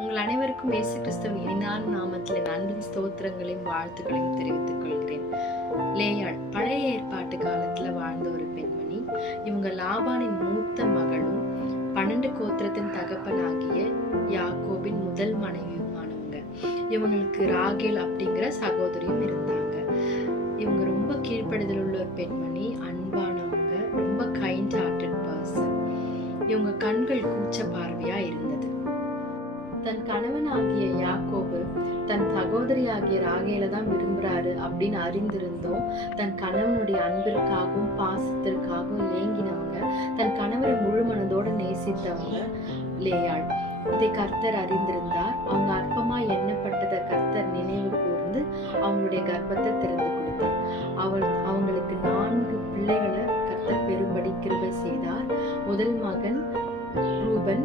உங்கள் அனைவருக்கும் இயேசு கிறிஸ்துவின் இனிதான நாமத்தில் அன்பின் ஸ்தோத்திரங்களையும் வாழ்த்துக்களையும் தெரிவித்துக் கொள்கிறேன். லேயாள் பழைய ஏற்பாட்டு காலத்துல வாழ்ந்த ஒரு பெண்மணி. இவங்க லாபானின் மூத்த மகளும் 12 கோத்திரத்தின் தகப்பனாகிய யாக்கோபின் முதல் மனைவியுமானவங்க. இவங்களுக்கு ராகேல் அப்படிங்கிற சகோதரியும் இருந்தாங்க. இவங்க ரொம்ப கீழ்ப்படுதல் உள்ள ஒரு பெண்மணி, அன்பானவங்க, ரொம்ப கைண்ட் ஹார்ட்டட் பர்சன். இவங்க கண்கள் கூச்ச பார்வையா இருந்தது. தன் கணவனாகிய யாக்கோபு தன் சகோதரியாகிய ராகேல தான் விரும்புறாரு அப்படின்னு அறிந்திருந்தோம். தன் கணவனுடைய அன்பிற்காகவும் பாசத்திற்காகவும் ஏங்கினவங்க, தன் கணவரை முழு மனதோட நேசித்தவங்க லேயாள். இதை கர்த்தர் அறிந்திருந்தார். அவங்க அற்பமா எண்ணப்பட்டதை கர்த்தர் நினைவு கூர்ந்து அவங்களுடைய கர்ப்பத்தை திறந்து கொடுத்தார். அவங்களுக்கு 4 பிள்ளைகளை கர்த்தர் பெரும்படி கிருபை செய்தார். முதல் மகன் ரூபன்,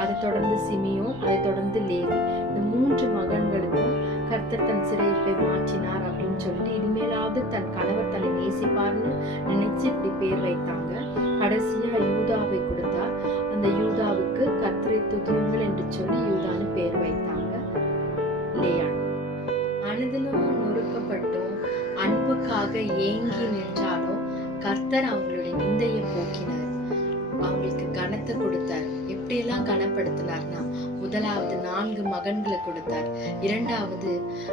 அதை தொடர்ந்து சிமியோன், அதை தொடர்ந்து லேவி. இந்த 3 மகன்களுக்கும் கர்த்தர் தன் சிறையிருப்பை மாற்றினார் அப்படின்னு சொல்லிட்டு இனிமேலாவது தன் கணவர் தன்னை நேசிப்பார்னு நினைச்சு இப்படி பேர் வைத்தாங்க. கடைசியா யூதாவை கொடுத்தார். அந்த யூதாவுக்கு கர்த்தரை துதியுங்கள் என்று சொல்லி யூதான்னு பேர் வைத்தாங்க. லேயாள் அனுதினமும் நொறுக்கப்பட்டும் அன்புக்காக ஏங்கி நின்றாலும் கர்த்தர் அவங்களுடைய நிந்தையை போக்கினார். அவங்களுக்கு கனத்தை கொடுத்தார். எப்படியெல்லாம் கனப்படுத்தினார்னா, முதலாவது 4 மகன்களை கொடுத்தார்.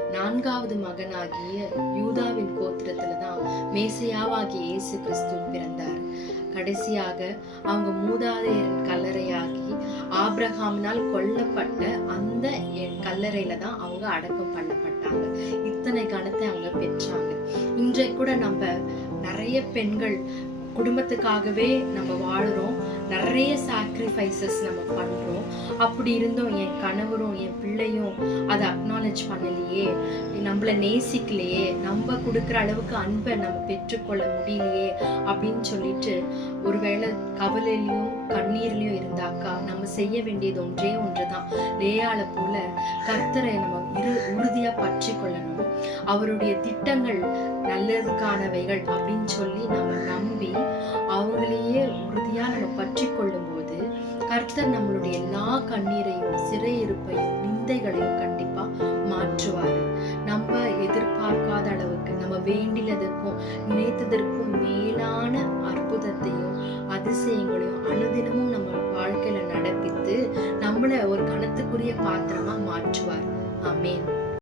4வது மகனாகிய யூதாவின் கோத்திரத்துலதான் மேசியாவாகிய இயேசு கிறிஸ்து பிறந்தார். கடைசியாக அவங்க மூதாதையரின் கல்லறையாகி ஆபிரகாமினால் கொல்லப்பட்ட அந்த கல்லறையில தான் அவங்க அடக்கம் பண்ணப்பட்டாங்க. இத்தனை கனத்தை அவங்க பெற்றாங்க. இன்றைக்கு கூட நம்ம நிறைய பெண்கள் குடும்பத்துக்காகவே நம்ம வாழுறோம், நிறைய சாக்ரிஃபைசஸ் நம்ம பண்றோம். அப்படி இருந்தோம் என் கணவரும் என் பிள்ளையும் அதை அக்னாலேஜ் பண்ணலையே, நம்மளை நேசிக்கலையே, நம்ம கொடுக்குற அளவுக்கு அன்பை நம்ம பெற்றுக்கொள்ள முடியலையே அப்படின்னு சொல்லிட்டு ஒருவேளை கவலையிலையும் கண்ணீர்லையும் இருந்தாக்கா நம்ம செய்ய வேண்டியது ஒன்றுதான். லேயாளை போல கர்த்தரை நம்ம உறுதியா பற்றி கொள்ளணும். அவருடைய திட்டங்கள் நல்லதுக்கானவைகள் அப்படின்னு சொல்லி நம்ம நம்பி அவங்களையே உறுதியா நம்ம பற்றி கொள்ளும் போது கர்த்தர் நம்மளுடைய எல்லா கண்ணீரையும் சிறையிருப்பையும் நிந்தைகளையும் கண்டிப்பா மாற்றுவாரு. நம்ம எதிர்பார்க்காத அளவுக்கு நம்ம வேண்டினதற்கும் நினைத்ததற்கும் மேலான அற்புதத்தையும் அதிசயங்களையும் அனுதினமும் நம்ம வாழ்க்கையில நடப்பித்து நம்மள ஒரு கணத்துக்குரிய பாத்திரமா மாற்றுவார். ஆமென்.